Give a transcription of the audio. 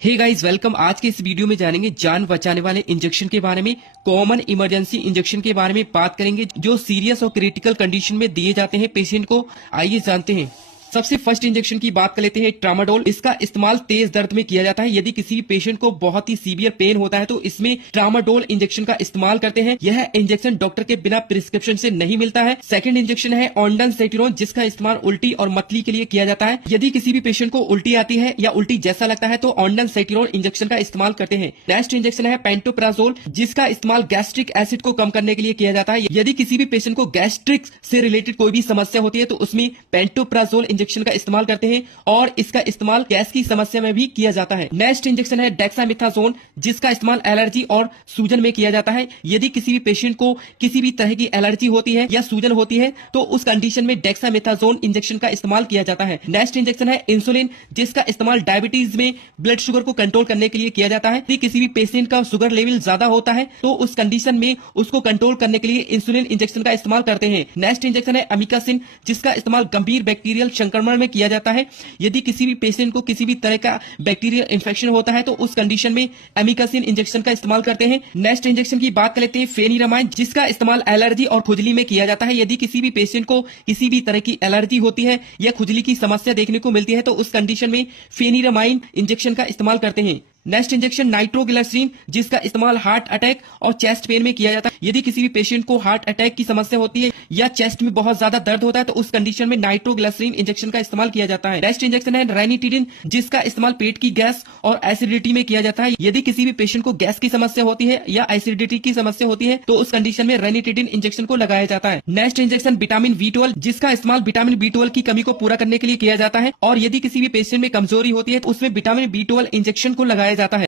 Hey guys welcome. आज के इस वीडियो में जानेंगे जान बचाने वाले इंजेक्शन के बारे में, कॉमन इमरजेंसी इंजेक्शन के बारे में बात करेंगे जो सीरियस और क्रिटिकल कंडीशन में दिए जाते हैं पेशेंट को। आइए जानते हैं। सबसे फर्स्ट इंजेक्शन की बात कर लेते हैं, ट्रामाडोल। इसका इस्तेमाल तेज दर्द में किया जाता है। यदि किसी भी पेशेंट को बहुत ही सीवियर पेन होता है तो इसमें ट्रामाडोल इंजेक्शन का इस्तेमाल करते हैं। यह इंजेक्शन डॉक्टर के बिना प्रिस्क्रिप्शन से नहीं मिलता है। सेकंड इंजेक्शन है ऑन्डानसेटिरोन, जिसका इस्तेमाल उल्टी और मतली के लिए किया जाता है। यदि किसी भी पेशेंट को उल्टी आती है या उल्टी जैसा लगता है तो ऑन्डानसेटिरोन इंजेक्शन का इस्तेमाल करते हैं। नेक्स्ट इंजेक्शन है पेंटोप्राजोल, जिसका इस्तेमाल गैस्ट्रिक एसिड को कम करने के लिए किया जाता है। यदि किसी भी पेशेंट को गैस्ट्रिक से रिलेटेड कोई भी समस्या होती है तो उसमें पेंटोप्राजोल इंजेक्शन का इस्तेमाल करते हैं और इसका इस्तेमाल गैस की समस्या में भी किया जाता है। नेक्स्ट इंजेक्शन है डेक्सामेथासोन, जिसका इस्तेमाल एलर्जी और सूजन में किया जाता है। यदि किसी भी पेशेंट को किसी भी तरह की एलर्जी होती है या सूजन होती है तो उस कंडीशन में डेक्सामेथासोन इंजेक्शन का इस्तेमाल किया जाता है। नेक्स्ट इंजेक्शन है इंसुलिन, जिसका इस्तेमाल डायबिटीज में ब्लड शुगर को कंट्रोल करने के लिए किया जाता है। यदि किसी भी पेशेंट का शुगर लेवल ज्यादा होता है तो उस कंडीशन में उसको कंट्रोल करने के लिए इंसुलिन इंजेक्शन का इस्तेमाल करते हैं। नेक्स्ट इंजेक्शन है अमिकासिन, जिसका इस्तेमाल गंभीर बैक्टीरियल संक्रमण में किया जाता है। यदि किसी भी पेशेंट को किसी भी तरह का बैक्टीरियल इंफेक्शन होता है तो उस कंडीशन में अमिकासिन इंजेक्शन का इस्तेमाल करते हैं। नेक्स्ट इंजेक्शन की बात कर लेते हैं फेनिरामाइन, जिसका इस्तेमाल एलर्जी और खुजली में किया जाता है। यदि किसी भी पेशेंट को किसी भी तरह की एलर्जी होती है या खुजली की समस्या देखने को मिलती है तो उस कंडीशन में फेनिरामाइन इंजेक्शन का इस्तेमाल करते हैं। नेक्स्ट इंजेक्शन नाइट्रोग्लिसरीन, जिसका इस्तेमाल हार्ट अटैक और चेस्ट पेन में किया जाता है। यदि किसी भी पेशेंट को हार्ट अटैक की समस्या होती है या चेस्ट में बहुत ज्यादा दर्द होता है तो उस कंडीशन में नाइट्रोग्लिसरीन इंजेक्शन का इस्तेमाल किया जाता है। नेक्स्ट इंजेक्शन है रेनिटिडिन, जिसका इस्तेमाल पेट की गैस और एसिडिटी में किया जाता है। यदि किसी भी पेशेंट को गैस की समस्या होती है या एसिडिटी की समस्या होती है तो उस कंडीशन में रेनिटिडिन इंजेक्शन को लगाया जाता है। नेक्स्ट इंजेक्शन विटामिन B12, जिसका इस्तेमाल विटामिन B12 की कमी को पूरा करने के लिए किया जाता है। और यदि किसी भी पेशेंट में कमजोरी होती है तो उसमें विटामिन B12 इंजेक्शन को लगाया जाता है।